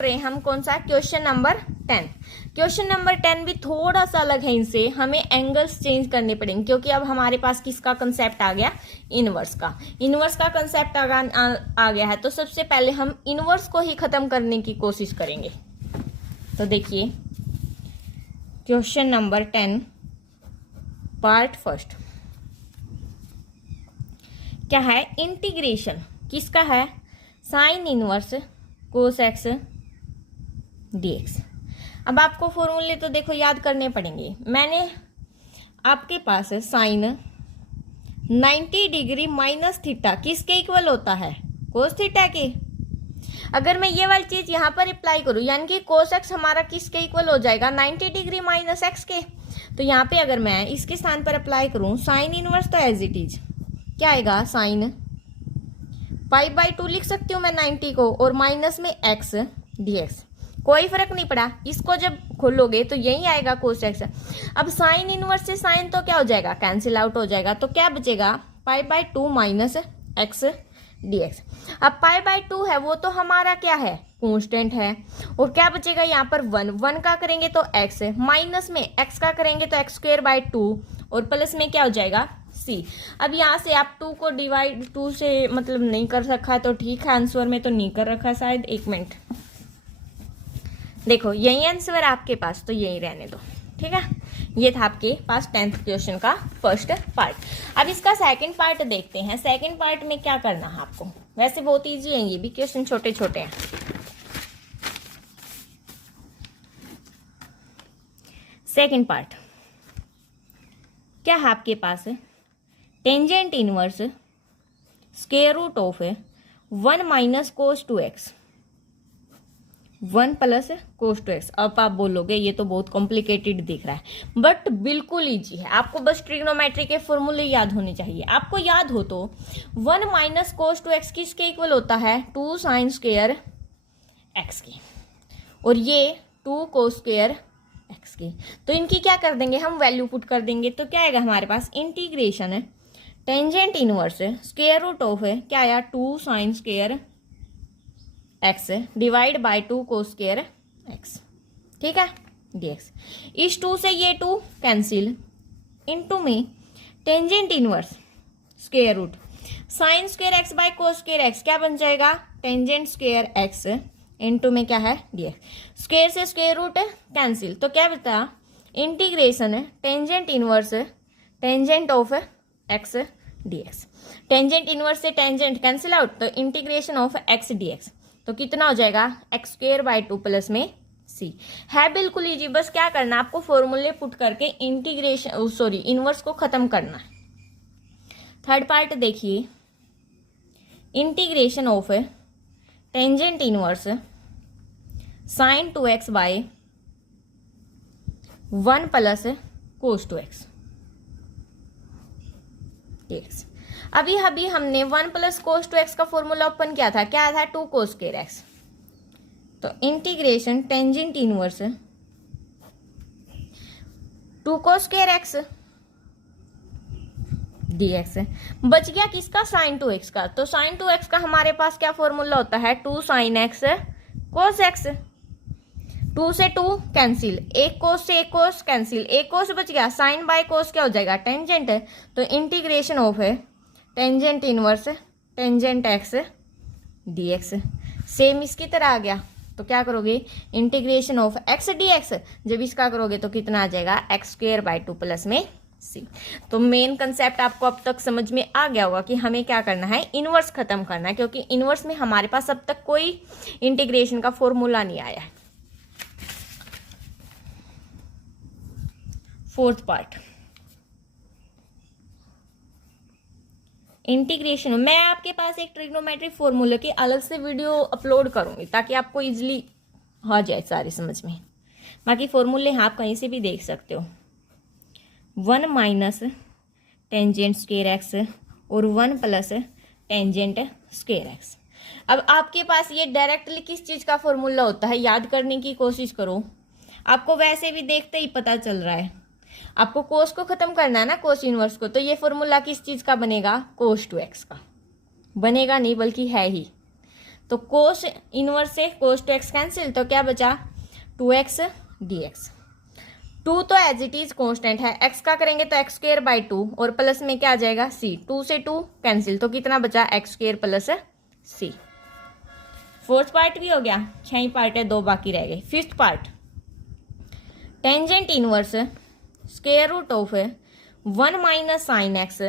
रहे हम कौन सा क्वेश्चन नंबर 10। क्वेश्चन नंबर 10 भी थोड़ा सा अलग है, इनसे हमें एंगल्स चेंज करने पड़ेंगे क्योंकि अब हमारे पास किसका कंसेप्ट आ गया, इनवर्स का कंसेप्ट आ गया है। तो सबसे पहले हम इनवर्स को ही खत्म करने की कोशिश करेंगे। तो देखिए क्वेश्चन नंबर 10 पार्ट फर्स्ट क्या है, इंटीग्रेशन किसका है, sine inverse cos x dx। अब आपको फॉर्मूले तो देखो याद करने पड़ेंगे। मैंने आपके पास साइन 90 डिग्री माइनस थीटा किसके इक्वल होता है, कोस थीटा के। अगर मैं ये वाली चीज यहाँ पर अप्लाई करूँ, यानी कि कोस एक्स हमारा किसके इक्वल हो जाएगा, 90 डिग्री माइनस एक्स के। तो यहाँ पे अगर मैं इसके स्थान पर अप्लाई करूँ साइन इनवर्स, तो एज इट इज क्या आएगा, साइन π/2 लिख सकती हूँ मैं 90 को, और माइनस में एक्स dx। कोई फर्क नहीं पड़ा, इसको जब खोलोगे तो यही आएगा कोस एक्स। अब साइन इनवर्स से साइन तो क्या हो जाएगा, कैंसिल आउट हो जाएगा। तो क्या बचेगा, π/2 माइनस एक्स dx। अब π/2 है वो तो हमारा क्या है, कांस्टेंट है। और क्या बचेगा यहाँ पर 1 का करेंगे तो x, माइनस में x का करेंगे तो x²/2, और प्लस में क्या हो जाएगा c। अब यहाँ से आप 2 को डिवाइड 2 से मतलब नहीं कर रखा है तो ठीक है, आंसर में तो नहीं कर रखा शायद, एक मिनट देखो यही आंसर आपके पास, तो यही रहने दो, ठीक है। ये था आपके पास 10th क्वेश्चन का फर्स्ट पार्ट। अब इसका सेकंड पार्ट देखते हैं। सेकंड पार्ट में क्या करना है आपको, वैसे बहुत इजी है, ये भी क्वेश्चन छोटे छोटे हैं। सेकंड पार्ट क्या है आपके पास, tangent inverse square root of 1 minus cos 2x 1 plus cos 2x। अब आप बोलोगे ये तो बहुत कॉम्प्लिकेटेड दिख रहा है, बट बिल्कुल इजी है। आपको बस ट्रिग्नोमेट्री के फॉर्मूले याद होने चाहिए। आपको याद हो तो 1 माइनस कोस 2x किसके इक्वल होता है, 2 साइन स्क्वायर x की, और ये 2 कोस स्क्वायर x की। तो इनकी क्या कर देंगे हम, वैल्यू पुट कर देंगे। तो क्या आएगा हमारे पास, इंटीग्रेशन है tangent inverse square root of क्या आया, 2 sine square x divide by 2 cos square x, ठीक है dx। इस 2 से ये 2 कैंसिल, इनटू में tangent inverse square root sine square x by cos square x, क्या बन जाएगा, टेंजेंट स्क्वायर x इनटू में क्या है dx। स्क्वायर से स्क्वायर रूट कैंसिल, तो क्या बता, integration tangent inverse tangent of x dx। Tangent inverse से टेंजेंट कैंसिल आउट, तो इंटीग्रेशन ऑफ x dx, तो कितना हो जाएगा, x²/2 प्लस में c। है बिल्कुल इजी, बस क्या करना आपको, फॉर्मूले पुट करके इंटीग्रेशन इनवर्स को खत्म करना है। थर्ड पार्ट देखिए, integration of tangent inverse sine 2x by 1 plus cos 2x dx। अभी हमने 1 प्लस कोस 2x का फॉर्मूला ओपन किया था, क्या था, 2 कोस स्क्वायर x। तो integration tangent inverse 2 cos square x dx। बच गया किसका, साइन 2x का। तो साइन 2x का हमारे पास क्या फॉर्मूला होता है, 2 साइन x कोस x। 2 से 2 कैंसिल, एक कोस से एक कोस कैंसिल, एक कोस बच गया, साइन बाय कोस क्या हो जाएगा, टेंजेंट। तो इंटीग्रेशन ऑफ है tangent inverse tangent x dx। Same इसकी तरह आ गया, तो क्या करोगे, इंटीग्रेशन ऑफ x dx। जब इसका करोगे तो कितना आ जाएगा, x²/2 प्लस में c। तो मेन कंसेप्ट आपको अब तक समझ में आ गया होगा कि हमें क्या करना है, इनवर्स खत्म करना है, क्योंकि इनवर्स में हमारे पास अब तक कोई इंटीग्रेशन का फॉर्मूला नहीं आया है। Fourth part integration. मैं आपके पास एक ट्रिग्नोमेट्रिक फॉर्मूला की अलग से वीडियो अपलोड करूंगी ताकि आपको इजीली हो जाए सारी समझ में। बाकी फॉर्मूले आप कहीं से भी देख सकते हो। 1 माइनस टेंजेंट स्क्वायर एक्स और 1 प्लस टेंजेंट स्क्वायर एक्स। अब आपके पास ये डायरेक्टली किस चीज का फॉर्मूला होता है, याद करने की कोशिश करो। आपको वैसे भी देखते ही पता चल रहा है। आपको कोस को खत्म करना है ना, कोस इनवर्स को। तो ये फॉर्मूला किस चीज का बनेगा, कोस 2x का बनेगा, नहीं बल्कि है ही। तो कोस इनवर्स से कोस टू एक्स कैंसिल, तो क्या बचा 2x dx। 2 तो एज इट इज कॉन्स्टेंट है, x का करेंगे तो x स्क्वायर बाई 2 और प्लस में क्या आ जाएगा c, 2 से 2 कैंसिल, तो कितना बचा x square plus c। Fourth part भी हो गया, 6 ही पार्ट है, 2 बाकी रह गए। Fifth part, tangent inverse square root of 1 minus sine x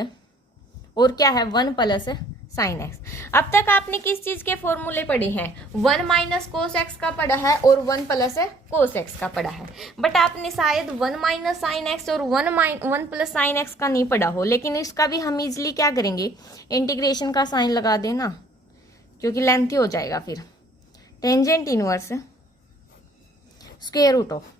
और क्या है 1 प्लस साइन एक्स। अब तक आपने किस चीज के फॉर्मूले पढ़े हैं, 1 माइनस कोस एक्स का पढ़ा है और 1 प्लस कोस एक्स का पढ़ा है, बट आपने शायद 1 माइनस साइन एक्स और 1 प्लस साइन एक्स का नहीं पढ़ा हो। लेकिन इसका भी हम इजिली क्या करेंगे, इंटीग्रेशन का साइन लगा देना, क्योंकि लेंथी हो जाएगा फिर। Tangent inverse square root of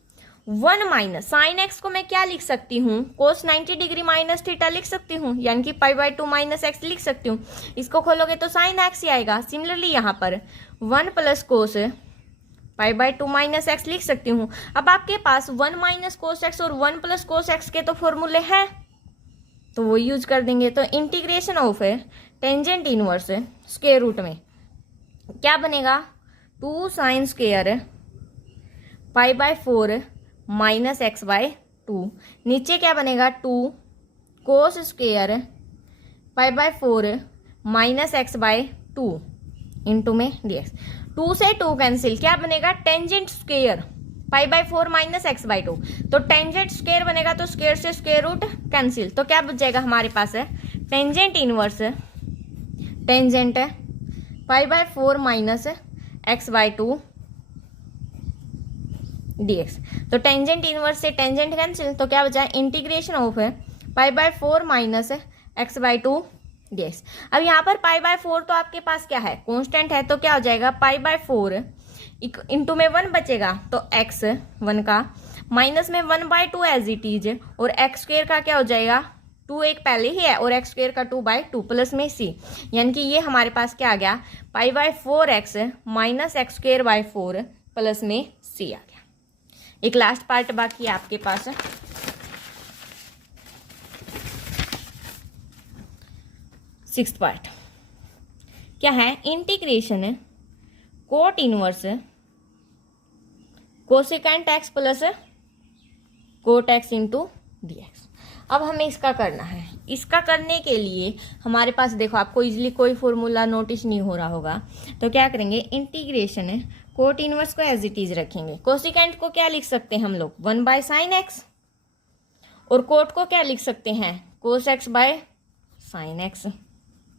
1 minus sine x को मैं क्या लिख सकती हूँ, कोस 90 डिग्री माइनस थीटा लिख सकती हूँ, यानी कि पाई बाई 2 माइनस एक्स लिख सकती हूँ। इसको खोलोगे तो साइन एक्स ही आएगा। सिमिलरली यहाँ पर 1 plus cos pi by 2 minus x लिख सकती हूँ। अब आपके पास 1 माइनस कोस एक्स और 1 प्लस कोस एक्स के तो फॉर्मूले हैं, तो वो यूज कर देंगे। तो integration of tangent inverse square root में क्या बनेगा, 2 sine square pi by 4 minus x by 2, नीचे क्या बनेगा 2 cos square pi by 4 minus x by 2 into में dx। 2 से 2 कैंसिल, क्या बनेगा tangent square pi by 4 minus x by 2, तो टेंजेंट स्क्वायर बनेगा तो स्क्वायर से स्क्वायर रूट कैंसिल, तो क्या बच जाएगा हमारे पास है tangent inverse tangent pi by 4 minus x by 2 dx। तो टेंजेंट इनवर्स से टेंजेंट कैंसिल, तो क्या बचा integration of pi by 4 minus x by 2 dx। अब यहाँ पर पाई बाय 4 तो आपके पास क्या है कांस्टेंट है, तो क्या हो जाएगा पाई बाय 4 इंटू में 1 बचेगा, तो x 1 का माइनस में 1 बाय 2 एज इट इज, और एक्स स्क्वायर का क्या हो जाएगा 2 एक पहले ही है और एक्स स्क्वायर का 2 बाय 2 प्लस में c, यानी कि ये हमारे पास क्या आ गया pi by 4x minus x square by 4 plus में c आ गया। एक लास्ट पार्ट बाकी है आपके पास, सिक्स्थ पार्ट क्या है, integration cot inverse cosecant x plus cot x into dx। अब हमें इसका करना है। इसका करने के लिए हमारे पास देखो, आपको इजीली कोई फॉर्मूला नोटिस नहीं हो रहा होगा, तो क्या करेंगे इंटीग्रेशन कोट इनवर्स को एज इट इज रखेंगे। कोसिकेंट को क्या लिख सकते हैं हम लोग 1 बाय साइन एक्स, और कोट को क्या लिख सकते हैं कोस एक्स बाय साइन एक्स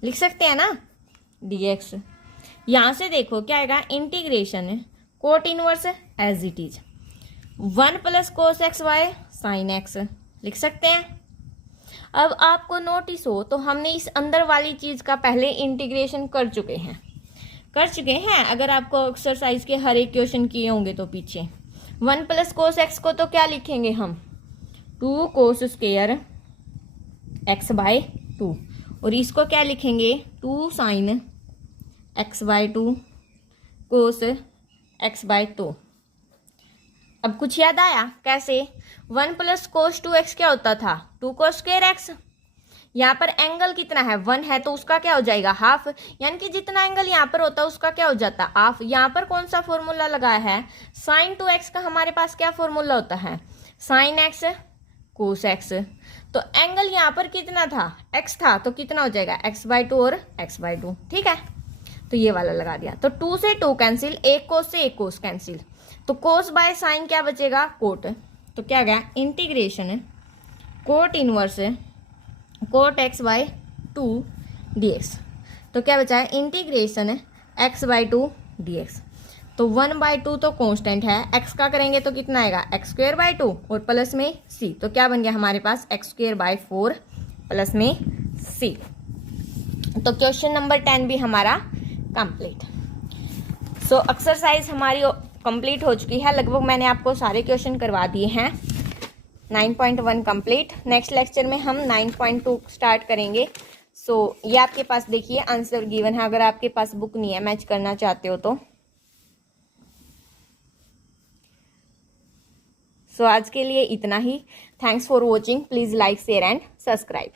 लिख सकते हैं ना dx। यहां से देखो क्या आएगा integration cot inverse as it is 1 plus cos x by sine x लिख सकते हैं। अब आपको नोटिस हो तो हमने इस अंदर वाली चीज का पहले इंटीग्रेशन कर चुके हैं। अगर आपको एक्सरसाइज के हर एक क्वेश्चन किए होंगे तो पीछे 1 प्लस कोस एक्स को तो क्या लिखेंगे हम 2 कोस स्क्वायर एक्स बाय 2, और इसको क्या लिखेंगे 2 sine x by 2 cos x by 2। अब कुछ याद आया कैसे, 1 प्लस कोस 2x क्या होता था 2 कोस स्क्वायर एक्स। यहाँ पर एंगल कितना है 1 है, तो उसका क्या हो जाएगा हाफ, यानी कि जितना एंगल यहाँ पर होता है उसका क्या हो जाता है हाफ। यहाँ पर कौन सा फॉर्मूला लगाया है साइन 2x का, हमारे पास क्या फॉर्मूला होता है साइन एक्स कोस एक्स। तो एंगल यहाँ पर कितना था x था, तो कितना हो जाएगा x बाय 2 और x बाय 2, ठीक है। तो ये वाला लगा दिया, तो 2 से 2 कैंसिल, एक कोस से एक कोस कैंसिल, तो कोस बाय साइन क्या बचेगा कोट, तो क्या गया integration cot inverse cot x by 2 dx। तो क्या बचा है इंटीग्रेशन x बाय 2 dx। तो 1 बाय 2 तो कांस्टेंट है, x का करेंगे तो कितना आएगा एक्स स्क्वायर बाय 2 और प्लस में c, तो क्या बन गया हमारे पास एक्स स्क्वायर बाय 4 प्लस में c। तो क्वेश्चन नंबर 10 भी हमारा कंप्लीट। सो एक्सरसाइज हमारी कंप्लीट हो चुकी है, लगभग मैंने आपको सारे क्वेश्चन करवा दिए हैं। 9.1 कंप्लीट। नेक्स्ट लेक्चर में हम 9.2 स्टार्ट करेंगे। सो ये आपके पास देखिए आंसर गिवन है, अगर आपके पास बुक नहीं है मैच करना चाहते हो तो। सो आज के लिए इतना ही। Thanks for watching. Please like share and subscribe.